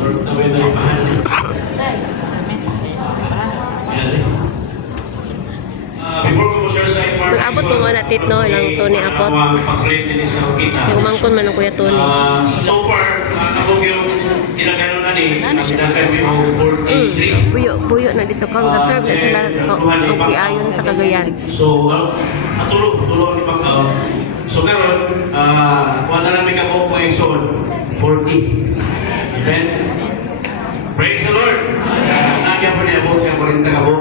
Lord, tawin na yung bahan. Before ko share sa information, Nag-abot mo nga natit, no? Ilang to ni ako. Yung umangkon man ang Kuya Tony. So far, ako yung tinaganon na ni, ang kami ang 43. Puyo na dito kang serve na sila ang piayon sa Cagayan. So, tulog ni Pagkaon. So, karon, kuha na namin ka po yung son, 40. Amen? Praise the Lord! Nagyan po niya po, kaya 40 ka po.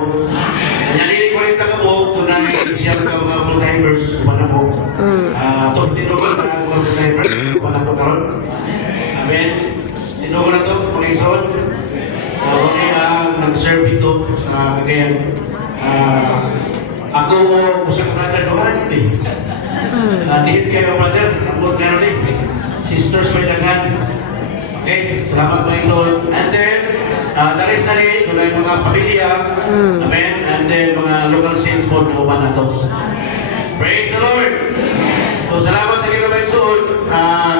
Nanyanin 40 ka po, tunay siya ka mga full-timers, upana po. Tinugon na ako mga full-timers, upana po karon. Amen? Tinugon na to, mga son. Ako nag-serve ito sa Cagayan. Ako, usap na traduhan eh. Dihit kayo, brother. Ambot kayo rin. Sisters, may daghan. Okay, salamat mga Lord. And then, taris-tari, tulad mga pamilya. Amen. And then, mga local sales board na upan na to. Praise the Lord. So, salamat sa Ginoo mga Lord.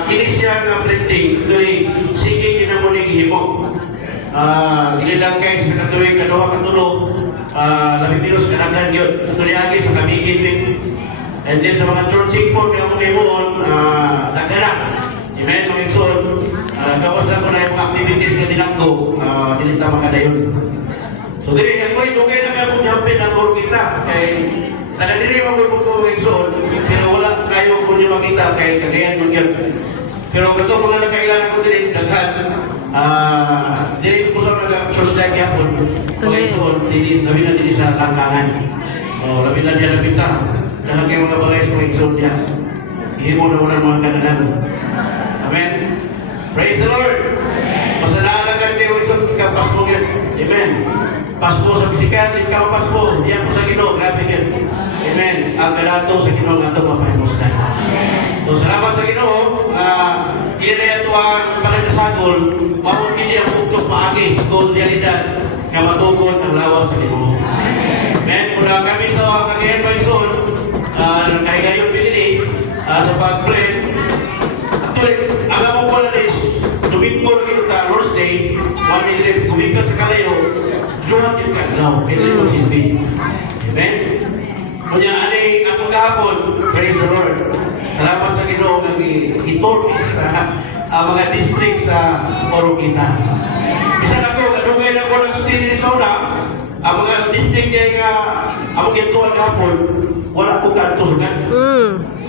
Kini siya ng printing. Tuloy, sige, ginamunig himo. Inilang kayo sa katuwing kaduha katulog. Nabibinos kanaghan yun. Tuloy agi sa kamigin. And then sa mga churching po, kaya mga ibon, naghanap. Amen, mga isun. Kawas lang ko na yung mga activities na nilang ko, nilita makadayon. So, dili, ako rin, okay na kaya mong jumpin ang guru kita. Kay, taga-diri magulpog ko mga isun, pero wala kayo kung niyo makita, kay Cagayan mag-yun. Pero ito mga nakailan ko dili, daghan. Dili ko sa mga church na gyapon. Mga isun, labi na dili sa langkangan. Labi na niya nabita. Dahil kayo mga balay sa mga isun niya. Himo na wala mga kananan. Amen. Praise the Lord. Pasanaan ka kayo isun ka Pasko yan. Amen. Pasko sa pisikat, ikaw Pasko. Diyan ko sa Ginoo, grabe yan. Amen. Ang kadato sa Ginoo nga ito mapahimos na. So salamat sa Ginoo. Kinilaya ito ang panagkasagol. Mawag hindi ang buktok maagi. Kung realidad na matugod ang lawas sa Ginoo. Amen. Muna kami sa Cagayan ba isun. Nagkahigayon pinili sa pag-plan. Actually, alam mo pala is Domingo na ito ta, Lord's Day, 1 kumika sa kalayo, luhat yung kaglaw, kailan mo silbi. Amen? Kunya, anay, ang kahapon, praise the Lord. Salamat sa Ginoo ng itorni sa mga district sa Oroquita. Bisan ako, kadugay na ko ng stay ni Sauna, ang mga district niya nga, ang gintuan kahapon, wala ko kaatusugan.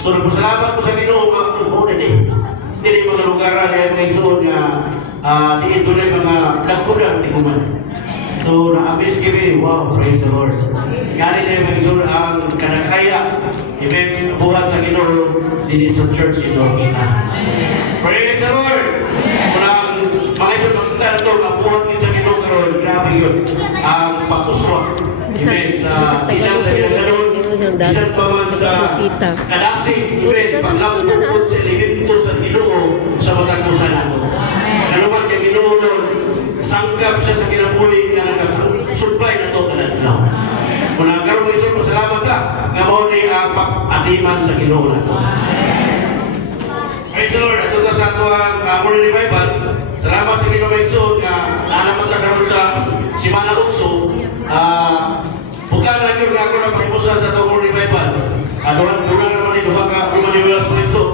So, nagpasalamat ko sa Ginoo nga tutunan eh. Hindi mga lugar na yung isun nga diin doon ay mga nagkulang tiguman. So, na-amaze kami, wow, praise the Lord. Gani na yung isun ang kanakaya. Amen, buhat sa Ginoo din sa church ito kita. Praise the Lord! Kung mga isun makita na ito, buhat din sa Ginoo karon, grabe yun. Ang pagkuswak. Amen, sa ilang sa ginaganon. Bisan pa man sa kadasig, paglawag sa elemento sa Ginoo sa matagpusan nato. Ano man kay Ginoo nun, sangkap siya sa kinabuhi nga nagasupply na ito kanadlaw. Kung nagkaroon mo isang pasalamat ka, nga mo na yung pag-adiman sa Ginoo nato. Praise the Lord, ito na sa ito ang morning revival. Salamat sa Ginoo Isun nga nanaman na karoon sa Simana Ukso. Bukan na yun nga ako na pahimusan sa ito morning revival. Doon naman ni Duha ka, Romaniwelas mo Isun.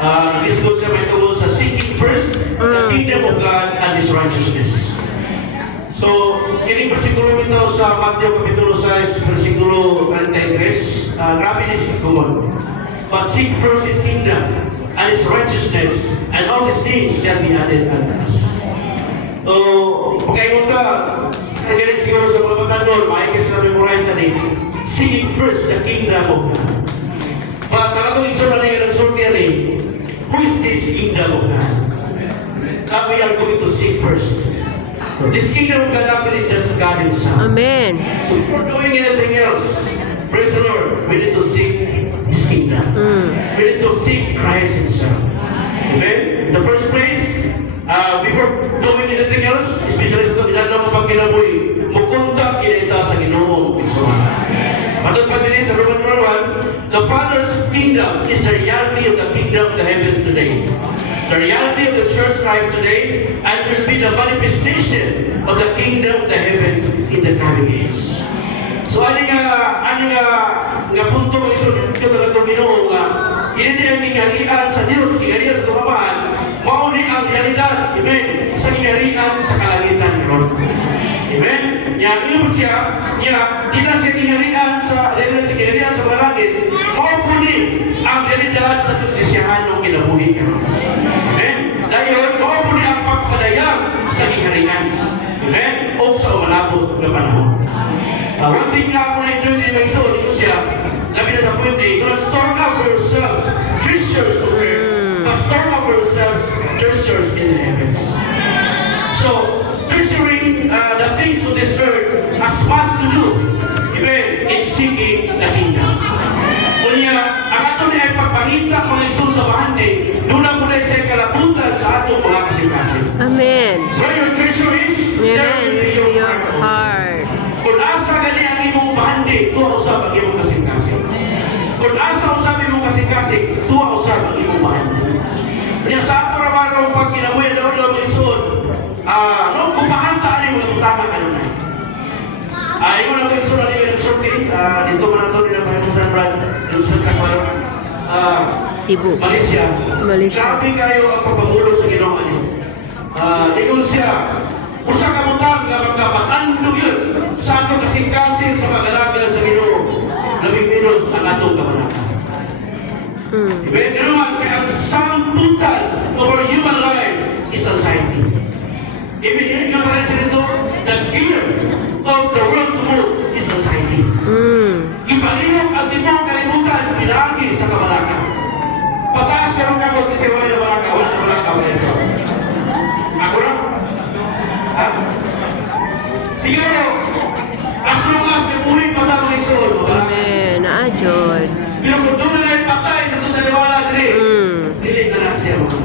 Nag-discuss siya may tungkol sa seeking first the kingdom of God and His righteousness. So, kining versikulo ito sa Matthew Kapitulo 6, versikulo 33, grabe ni Sigmund. But seek first His kingdom and His righteousness, and all these things shall be added unto us. So, pagkaingon ka, kagaling siguro sa mga matandol, maikis na memorize na din, seeking first the kingdom of God. But talagang iso na ngayon ang sulti yan eh, who is this kingdom of God? That we are going to seek first. This kingdom of God actually is just God Himself. Amen. So before doing anything else, praise the Lord, we need to seek His kingdom. We need to seek Christ Himself. Amen? In the first place, before doing anything else, especially ito, tinanong mo pag kinabuhi, mukunta kinita sa Ginoo. Matod pa din sa Roman 1, the Father's kingdom is the reality of the kingdom of the heavens today. The the reality of the church life today, and will be the manifestation of the kingdom of the heavens in the coming age. So ani nga punto mo iso dito nga Ginoo nga hindi ang gigarian sa Dios, gigarian sa tumaman, mao ni ang realidad, amen, sa gigarian sa kalangitan karon. Amen. Ya iyo siya, ya di na siya gigarian sa gigarian sa langit, mao po ni ang realidad sa Kristiyanong kinabuhi karon. Amen. Dayon mao po ni ang pagpadayag sa gigarian. Amen. O sa malabot na panahon. One thing nga ako na-enjoy din may soul, ito siya, labi na sa point A, to store up for yourselves treasures on earth, store up for yourselves treasures in the heavens. So, treasuring the things of this earth has much to do, amen, it's seeking the kingdom. Kunya, ang ato niya ay pagpangita mga isul sa bahandi, doon ang muna siya kalabutan sa atong mga kasing-kasing. Amen. Where your treasure is, there will be your heart also. Kung asa gani ang imong bahandi, tuwa usab ang imong kasing-kasing. Kung asa usab imong kasing-kasing, tuwa usab ang imong bahandi. Kaya sa ato raw pag kinabuhi daw daw mga isun, no, kung bahanta rin mga utama ka nun. Ingon na ito isun na rin nagsurti, dito man ito rin ang Mahimusan Brad, Lusa sa Kwaro, Cebu. Malaysia. Grabe kayo ang pagpamulo sa Ginoo niyo. Ingon siya, usa ka butang nga magkapatando yun sa atong kasing-kasing sa pag-alaga sa Ginoo. Labing minus ang atong kamanakan. Diba? Ganoon, kaya ang sum total of our human life is anxiety. Even yung mga isa nito, the gear of the world to move is anxiety. Ipalihok ang timong kalimutan, pinagi sa kamanakan. Pagkaas ka ka kung kasi wala na malaka, wala na malaka, wala na malaka. Ako lang? Ha? Siguro, as long as may buhay pa na mga iso, Amen. Naadjod. pero kung doon na rin patay sa itong taliwala, dili na na siya mga.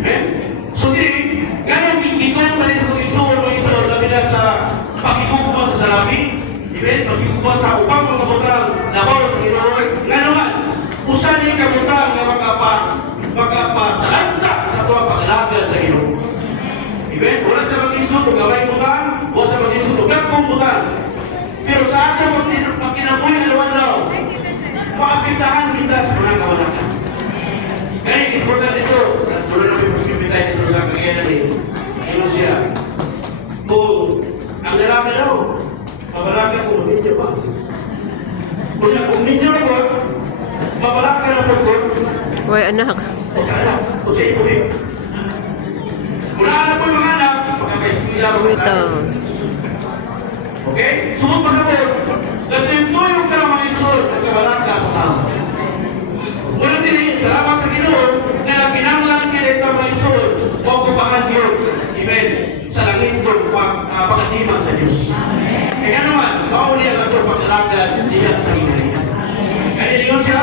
Amen? So dili, ganang gigong pa rin sa itong iso, labi na sa pakikukuha sa salabi, amen? Pakikukuha sa upang mga butang labaw sa Ginoo. Ngano man, usan yung kabutang na magkapasalanta sa tuwang pag-alaga sa Ginoo. Amen? Wala sa mag-isot o gaway butang, wala sa mag-isot o gagpong butang. Pero sa ating pagkinabuhi na lawan-law, maapitahan kita sa mga kawalakan. Kaya isportan dito, wala na may pagpipitay dito sa kagayan rin. Ano siya? Kung ang lalaki daw, mabalakan ko, medyo ba? Kung medyo na po, mabalakan na po. Hoy, anak. Usay. Kung na po yung mga anak, makakaismila mo Ito. Okay? Sumot pa sa po. Natuyong ka mga isol at kabalang ka sa tao. Mula din, salamat sa Ginoo na nagpinanglan kita mga isol o kupahan yun. Amen. Sa langit ko, pagkatiman sa Diyos. Kaya naman, mauli ang ito pag-alagad diyan sa inanihan. Kaya nilingon siya,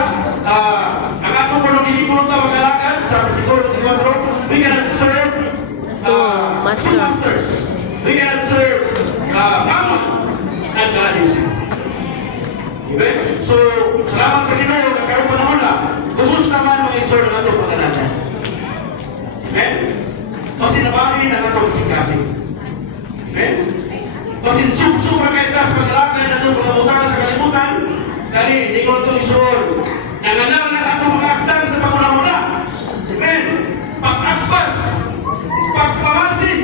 ang ato mo nung nilikulong na mag-alagad, sa Siguro ng Iwatro, we cannot serve two masters. We cannot serve Mammon and God himself. Amen? So, salamat sa Ginoo, nagkaroon pa naman na, kumusta man mga isor ng atong pag-alagad. Amen? Pasinabahin ang atong kasing-kasing. Amen? Pasinsubsub ang kaitas pag-alagad na itong mga butang sa kalimutan, dali, hindi ko itong isor. Nanganal na atong mga akdang sa pagmula-mula. Amen? Pag-akpas, pagpamasin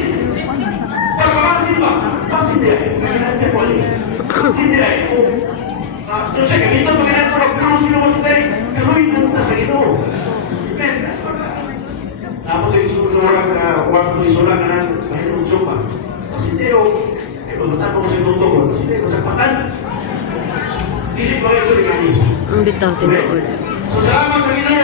ba? Pasin dia. Kailangan saya poli. Pasin dia. Terus saya kami itu mengenai orang pulau sini masih dari kerui kita segitu. Kan? Apa tu isu orang waktu isu orang kan main coba. Pasin dia. Kalau tak mau saya tutup, pasin dia kesempatan. Pilih bagi suri kami. Bitaw tinuod. So selama segini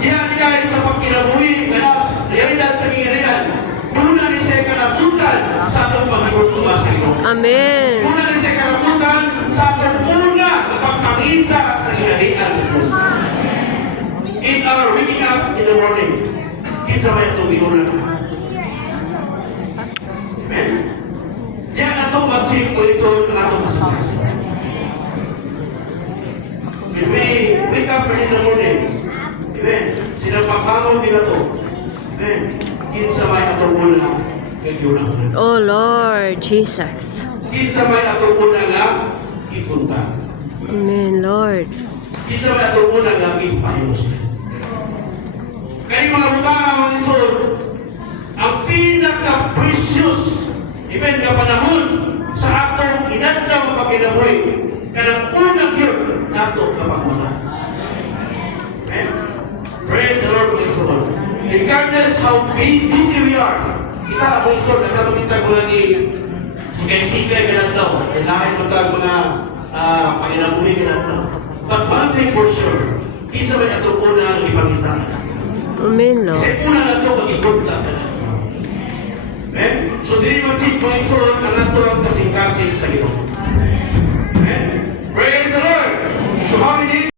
dia isa pagkinabuhi ganas realidad sa ingerian. Muna ni siya kanabutan sa atong pagkukuha sa Ginoo. Amen. Muna ni siya kanabutan sa atong una na pagpangita sa ingerian sa Diyos. In our waking up in the morning, kinsa may itong ginuna na. Amen? Yan atong mag-check ulit sa atong kasukas. When we wake up early in the morning, amen, Sila pagbangon nila to. Amen. Kinsa may atong una nagyuna. Oh Lord Jesus. Kinsa may atong una nga ipunta. Amen, Lord. Kinsa may atong una nga ipahimus. Kaya mga butanga mga isod, ang pinaka-precious event nga panahon sa atong inadlaw pagkinabuhi kanang unang yun nato kapagmasa. Amen? Praise the Lord, mga isod. Regardless how busy we are, kita mga isod, nagkapagintag mga ni sikay-sikay ka na daw, lahat ng mga pagkinabuhi ka na daw. But one thing for sure, isa may atong unang ipangita. Amen, Lord. Kasi una na ito, mag-ipunta ka na. Amen? So, dili man si mga isulot ang ato ang kasing-kasing sa ito. Amen? Praise the Lord! So, how many